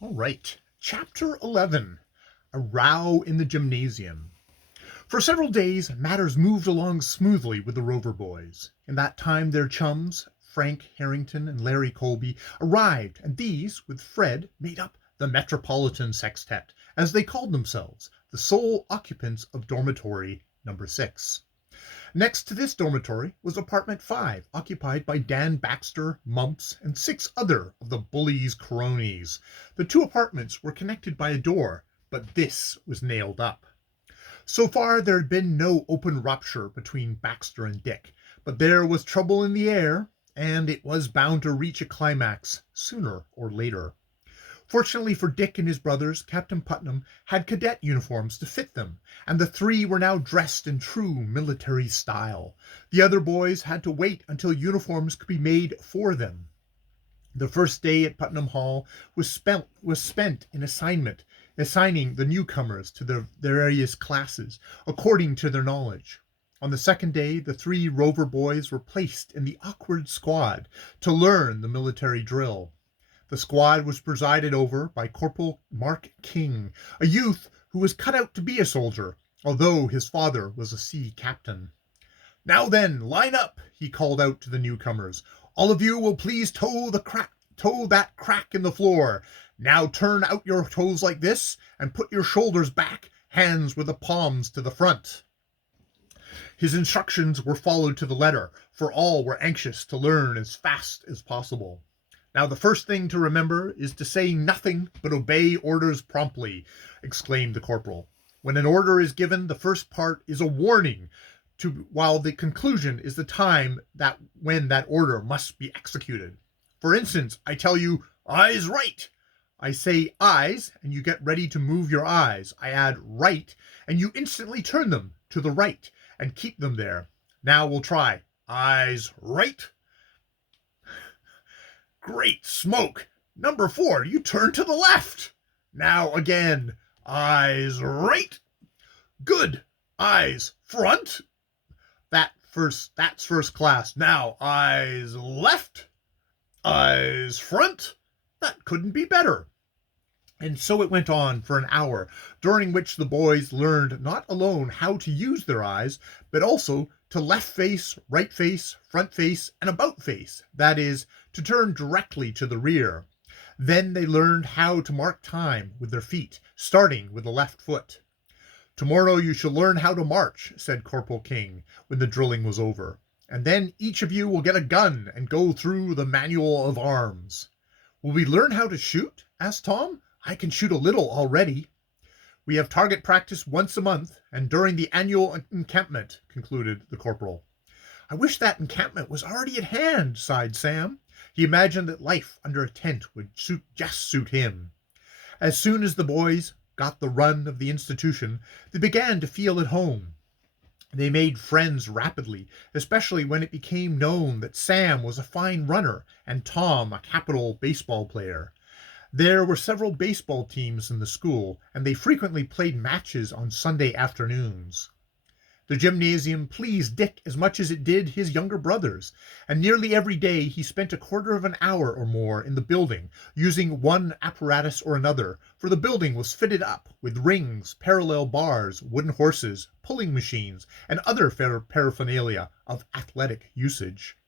All right, Chapter 11, A Row in the Gymnasium. For several days, matters moved along smoothly with the Rover boys. In that time, their chums, Frank Harrington and Larry Colby, arrived, and these, with Fred, made up the Metropolitan Sextet, as they called themselves, the sole occupants of dormitory number 6. Next to this dormitory was apartment 5, occupied by Dan Baxter, Mumps, and 6 other of the bullies' cronies. The 2 apartments were connected by a door, but this was nailed up. So far there had been no open rupture between Baxter and Dick, but there was trouble in the air, and it was bound to reach a climax sooner or later. Fortunately for Dick and his brothers, Captain Putnam had cadet uniforms to fit them, and the 3 were now dressed in true military style. The other boys had to wait until uniforms could be made for them. The first day at Putnam Hall was spent in assigning the newcomers to their various classes, according to their knowledge. On the second day, the 3 Rover boys were placed in the awkward squad to learn the military drill. The squad was presided over by Corporal Mark King, a youth who was cut out to be a soldier, although his father was a sea captain. "Now then, line up," he called out to the newcomers. "All of you will please toe that crack in the floor. Now turn out your toes like this, and put your shoulders back, hands with the palms to the front." His instructions were followed to the letter, for all were anxious to learn as fast as possible. "Now the first thing to remember is to say nothing but obey orders promptly," exclaimed the corporal. "When an order is given, the first part is a warning, while the conclusion is the time when that order must be executed. For instance, I tell you, 'Eyes right.' I say 'eyes,' and you get ready to move your eyes. I add 'right,' and you instantly turn them to the right and keep them there. Now we'll try. Eyes right. Great smoke! Number 4, you turn to the left. Now again. Eyes right. Good. Eyes front. That's first class. Now eyes left. Eyes front. That couldn't be better." And so it went on for an hour, during which the boys learned not alone how to use their eyes, but also to left face, right face, front face, and about face, that is, to turn directly to the rear. Then they learned how to mark time with their feet, starting with the left foot. "Tomorrow you shall learn how to march," said Corporal King, when the drilling was over. "And then each of you will get a gun and go through the manual of arms." "Will we learn how to shoot?" asked Tom. "I can shoot a little already." "We have target practice once a month, and during the annual encampment," concluded the corporal. "I wish that encampment was already at hand," sighed Sam. He imagined that life under a tent would just suit him. As soon as the boys got the run of the institution, they began to feel at home. They made friends rapidly, especially when it became known that Sam was a fine runner and Tom a capital baseball player. There were several baseball teams in the school, and they frequently played matches on Sunday afternoons. The gymnasium pleased Dick as much as it did his younger brothers, and nearly every day he spent a quarter of an hour or more in the building, using one apparatus or another, for the building was fitted up with rings, parallel bars, wooden horses, pulling machines, and other paraphernalia of athletic usage.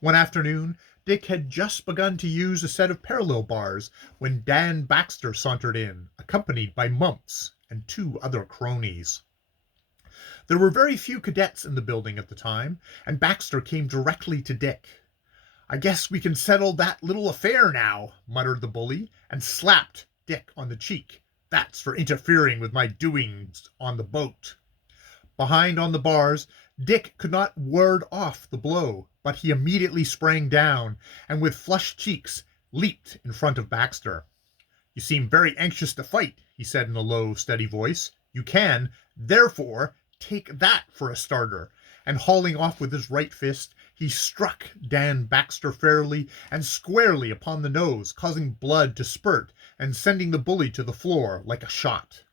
One afternoon, Dick had just begun to use a set of parallel bars when Dan Baxter sauntered in, accompanied by Mumps and 2 other cronies. There were very few cadets in the building at the time, and Baxter came directly to Dick. "I guess we can settle that little affair now," muttered the bully, and slapped Dick on the cheek. "That's for interfering with my doings on the boat." Behind on the bars, Dick could not ward off the blow, but he immediately sprang down, and with flushed cheeks, leaped in front of Baxter. "You seem very anxious to fight," he said in a low, steady voice. "You can, therefore, take that for a starter," and hauling off with his right fist, he struck Dan Baxter fairly and squarely upon the nose, causing blood to spurt and sending the bully to the floor like a shot.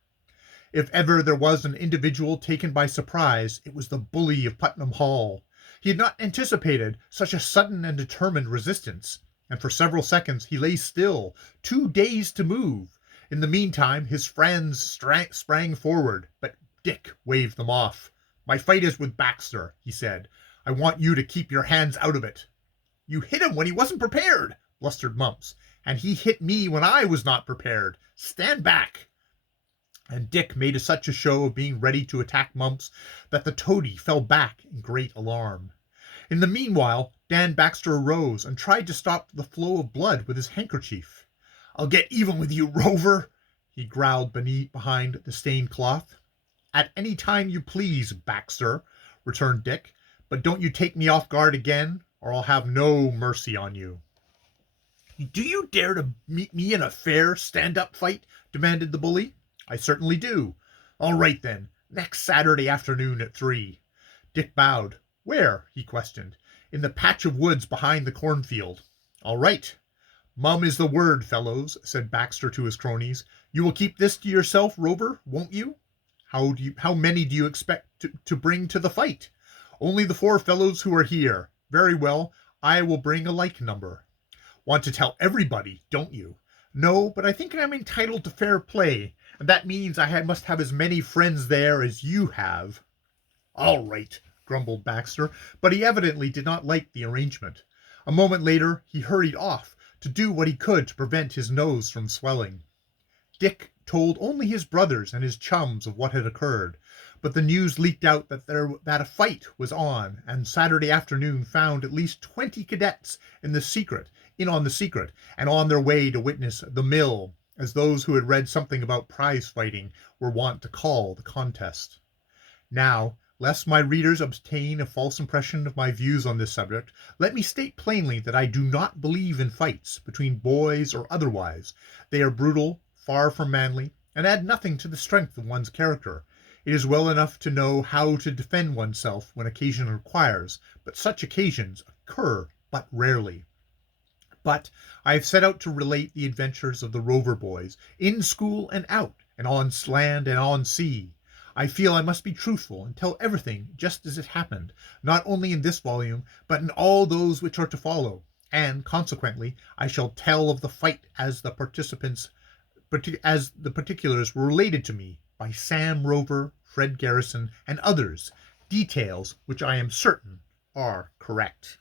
If ever there was an individual taken by surprise, it was the bully of Putnam Hall. He had not anticipated such a sudden and determined resistance. and for several seconds he lay still, too dazed to move. In the meantime, his friends sprang forward, but Dick waved them off. "My fight is with Baxter," he said. "I want you to keep your hands out of it." "You hit him when he wasn't prepared," blustered Mumps, "and he hit me when I was not prepared. Stand back." And Dick made such a show of being ready to attack Mumps that the toady fell back in great alarm. In the meanwhile, Dan Baxter arose and tried to stop the flow of blood with his handkerchief. "I'll get even with you, Rover," he growled behind the stained cloth. "At any time you please, Baxter," returned Dick, "but don't you take me off guard again, or I'll have no mercy on you." "Do you dare to meet me in a fair stand-up fight?" demanded the bully. "I certainly do." "All right, then. Next Saturday afternoon at 3. Dick bowed. "Where?" he questioned. "In the patch of woods behind the cornfield." "All right." "Mum is the word, fellows," said Baxter to his cronies. "You will keep this to yourself, Rover, won't you? How many do you expect to bring to the fight?" "Only the 4 fellows who are here." "Very well, I will bring a like number." "Want to tell everybody, don't you?" "No, but I think I am entitled to fair play, and that means I must have as many friends there as you have." "All right," grumbled Baxter, but he evidently did not like the arrangement. A moment later he hurried off to do what he could to prevent his nose from swelling. Dick told only his brothers and his chums of what had occurred, but the news leaked out that a fight was on, and Saturday afternoon found at least 20 cadets in on the secret, and on their way to witness the mill, as those who had read something about prize fighting were wont to call the contest. Now, lest my readers obtain a false impression of my views on this subject, let me state plainly that I do not believe in fights, between boys or otherwise. They are brutal, far from manly, and add nothing to the strength of one's character. It is well enough to know how to defend oneself when occasion requires, but such occasions occur but rarely. But I have set out to relate the adventures of the Rover boys, in school and out, and on land and on sea. I feel I must be truthful and tell everything just as it happened, not only in this volume, but in all those which are to follow, and, consequently, I shall tell of the fight as the particulars were related to me by Sam Rover, Fred Garrison, and others, details which I am certain are correct.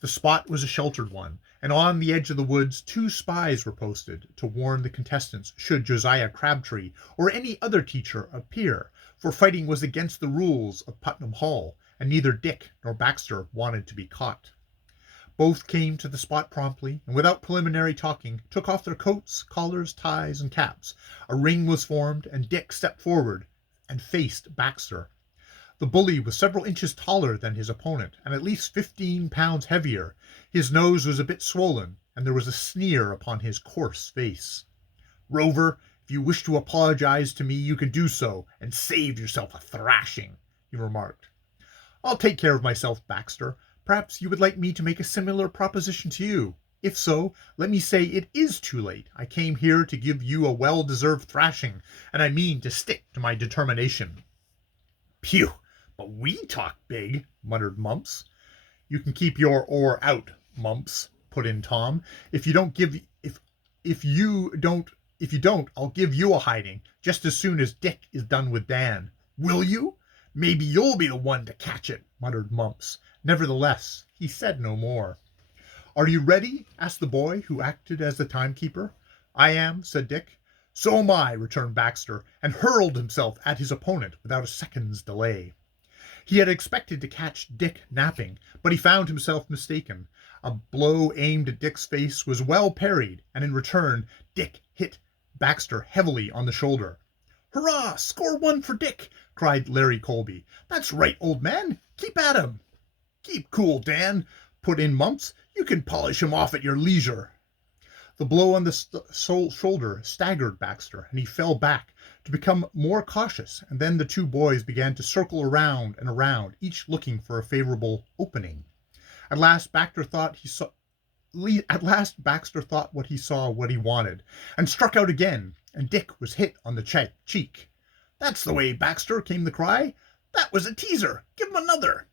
The spot was a sheltered one, and on the edge of the woods 2 spies were posted to warn the contestants should Josiah Crabtree or any other teacher appear, for fighting was against the rules of Putnam Hall, and neither Dick nor Baxter wanted to be caught. Both came to the spot promptly, and without preliminary talking, took off their coats, collars, ties, and caps. A ring was formed, and Dick stepped forward and faced Baxter. The bully was several inches taller than his opponent, and at least 15 pounds heavier. His nose was a bit swollen, and there was a sneer upon his coarse face. "Rover, if you wish to apologize to me, you can do so, and save yourself a thrashing," he remarked. "I'll take care of myself, Baxter. Perhaps you would like me to make a similar proposition to you. If so, let me say it is too late. I came here to give you a well-deserved thrashing, and I mean to stick to my determination." "Phew! But we talk big," muttered Mumps. "You can keep your oar out, Mumps," put in Tom. If you don't, I'll give you a hiding just as soon as Dick is done with Dan." "Will you? Maybe you'll be the one to catch it," muttered Mumps. Nevertheless, he said no more. "Are you ready?" asked the boy who acted as the timekeeper. "I am," said Dick. "So am I," returned Baxter, and hurled himself at his opponent without a second's delay. He had expected to catch Dick napping, but he found himself mistaken. A blow aimed at Dick's face was well parried, and in return Dick hit Baxter heavily on the shoulder. "Hurrah! Score 1 for Dick!" cried Larry Colby. "That's right, old man. Keep at him." "Keep cool, Dan," put in Mumps. "You can polish him off at your leisure." The blow on the shoulder staggered Baxter, and he fell back to become more cautious, and then the 2 boys began to circle around and around, each looking for a favorable opening. At last Baxter thought what he saw what he wanted, and struck out again, and Dick was hit on the cheek. "That's the way, Baxter," came the cry. "That was a teaser. Give him another."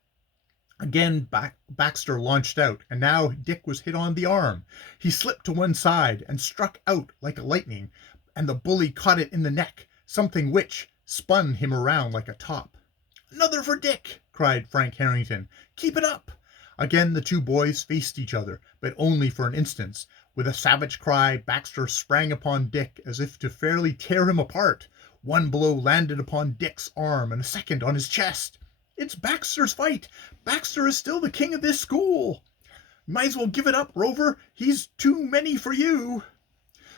Again, Baxter launched out, and now Dick was hit on the arm. He slipped to one side and struck out like lightning, and the bully caught it in the neck, something which spun him around like a top. "Another for Dick!" cried Frank Harrington. "Keep it up!" Again the two boys faced each other, but only for an instant. With a savage cry, Baxter sprang upon Dick as if to fairly tear him apart. One blow landed upon Dick's arm and a second on his chest. "It's Baxter's fight! Baxter is still the king of this school! Might as well give it up, Rover! He's too many for you!"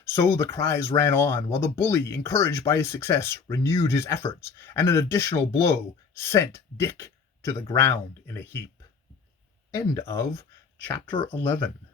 So the cries ran on, while the bully, encouraged by his success, renewed his efforts, and an additional blow sent Dick to the ground in a heap. End of Chapter 11.